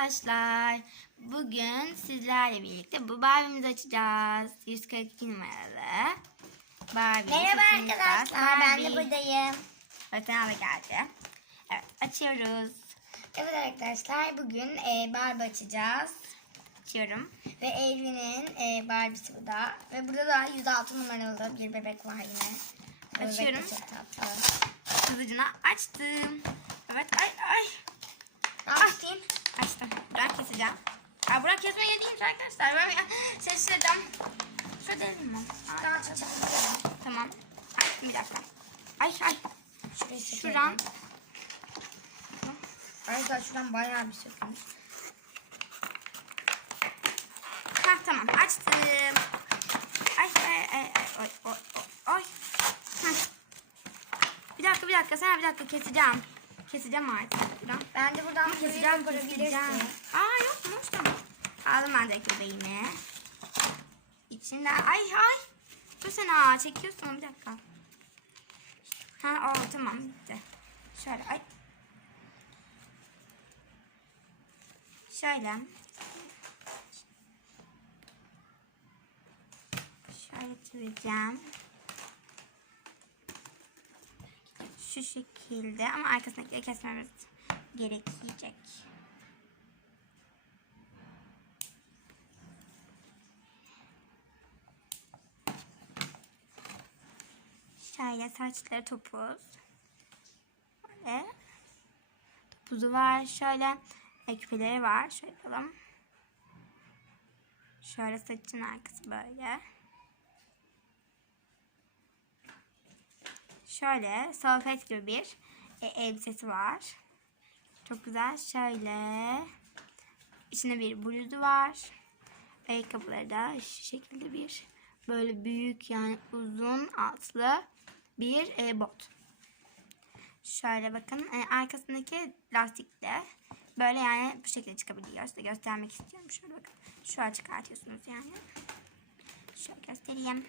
arkadaşlar. Bugün sizlerle birlikte bu Barbie'mizi açacağız. 142 numaralı. Barbie. Merhaba arkadaşlar, ben de Barbie. buradayım. Öten da geldi. Evet, açıyoruz. Evet arkadaşlar, bugün e, Barbie açacağız. Açıyorum. Ve Elvin'in e, Barbie'si bu da. Ve burada da 106 numaralı bir bebek var yine. Açıyorum. çok tatlı. Açtım. Evet, ay ay. Ne yapayım? Açtım. Burak keseceğim. Aa, Burak kesmeye değilmiş arkadaşlar. Ben şaşırdım. Şurada elim mi? Daha çekebilirim. Tamam. Ay, bir dakika. Ay ay. Şurayı. Şuradan. Arkadaşlar şuradan bayağı bir sökülmüş. Ha tamam açtım. Ay ay ay ay oy oy oy. oy. Bir dakika bir dakika sen bir dakika keseceğim. Keseceğim artık. Buradan. Ben de buradan Keseceğim keseceğim. Aa yokmuş tamam. Aldım ben de bebeğimi. İçinden ay ay. Dur sen aa çekiyorsun bir dakika. Ha o tamam bitti. Şöyle ay. Şöyle. Şöyle çevireceğim. Şu şekilde ama arkasındakileri kesmemiz gerekecek. Şöyle saçları topuz. Böyle. Topuzu var. Şöyle e, küpeleri var. Şöyle yapalım. Şöyle saçın arkası böyle. Şöyle salfet gibi bir e, elbisesi var. Çok güzel. Şöyle içinde bir bluzu var. Ayakkabıları da şu şekilde bir böyle büyük yani uzun altlı bir e, bot. Şöyle bakın e, arkasındaki lastikle böyle yani bu şekilde çıkabiliyor. Size göstermek istiyorum. Şöyle bakın. Şöyle çıkartıyorsunuz yani. Şöyle göstereyim.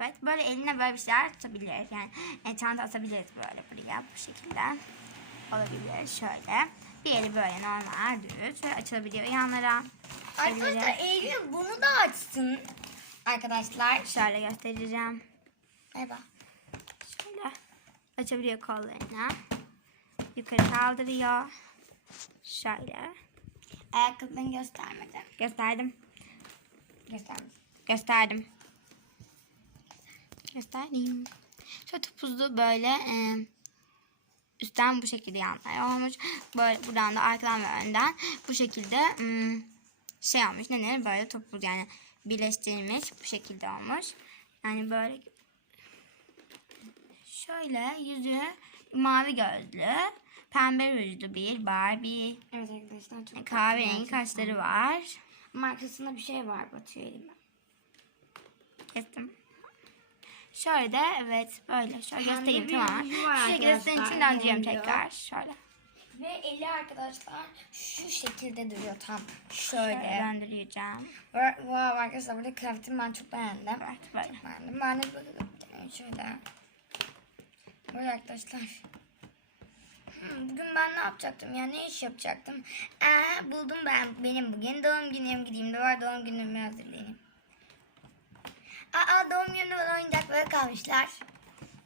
Evet böyle eline böyle bir şeyler tutabilir. Yani e, çanta asabiliriz böyle buraya bu şekilde. Olabilir şöyle. Bir eli böyle normal düz. Şöyle açılabiliyor yanlara. Arkadaşlar Eylül bunu da açsın. Arkadaşlar. Şöyle göstereceğim. Merhaba. Şöyle açabiliyor kollarını. Yukarı kaldırıyor. Şöyle. Ayakkabılarını göstermedi. Gösterdim. Göstermedi. Gösterdim. Göstereyim. Şöyle topuzlu böyle e, üstten bu şekilde yanlar olmuş. Böyle buradan da arkadan ve önden bu şekilde hmm, şey olmuş. Ne denir? Böyle topuz yani birleştirilmiş bu şekilde olmuş. Yani böyle şöyle yüzü mavi gözlü, pembe rujlu bir Barbie. Evet arkadaşlar çok Kahverengi kaşları var. Ama arkasında bir şey var batıyor elime. Kestim. Şöyle evet böyle şöyle Pembe göstereyim tamam. Şu şekilde arkadaşlar, için döndürüyorum tekrar. Şöyle. Ve eli arkadaşlar şu şekilde duruyor tam. Şöyle Şöyle. döndüreceğim. Wow, arkadaşlar burada kıyafetimi ben çok beğendim. Evet böyle. Çok beğendim. Ben de böyle şöyle. Böyle arkadaşlar. Hmm, Bugün ben ne yapacaktım ya ne iş yapacaktım? Aa, buldum ben benim bugün doğum günüm gideyim de var doğum günümü hazırlayayım. Aa doğum günü bana oyuncakları kalmışlar.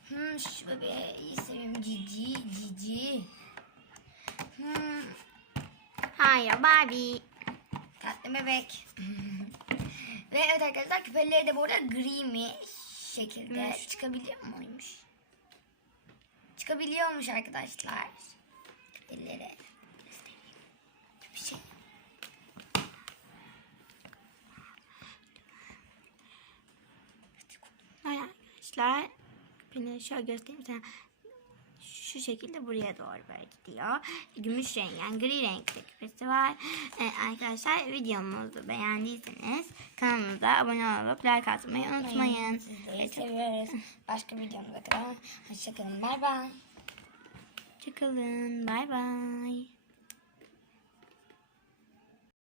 Hmm, şu bebeği seviyorum cici cici. Hmm, Hayır Barbie. tatlı bebek. Ve evet arkadaşlar küpeleri de bu arada gri mi şekilde Gümüş. çıkabiliyor muymuş? Çıkabiliyormuş arkadaşlar. Küpeleri. Bir şey. Böyle arkadaşlar. Beni şöyle göstereyim sana. Şu şekilde buraya doğru böyle gidiyor. Gümüş renk yani gri renkli küpesi var. Ee, arkadaşlar videomuzu beğendiyseniz kanalımıza abone olup like atmayı unutmayın. Sizleri seviyoruz. Başka videomuza kadar. Hoşçakalın. Bay bay. Hoşçakalın. Bay bay.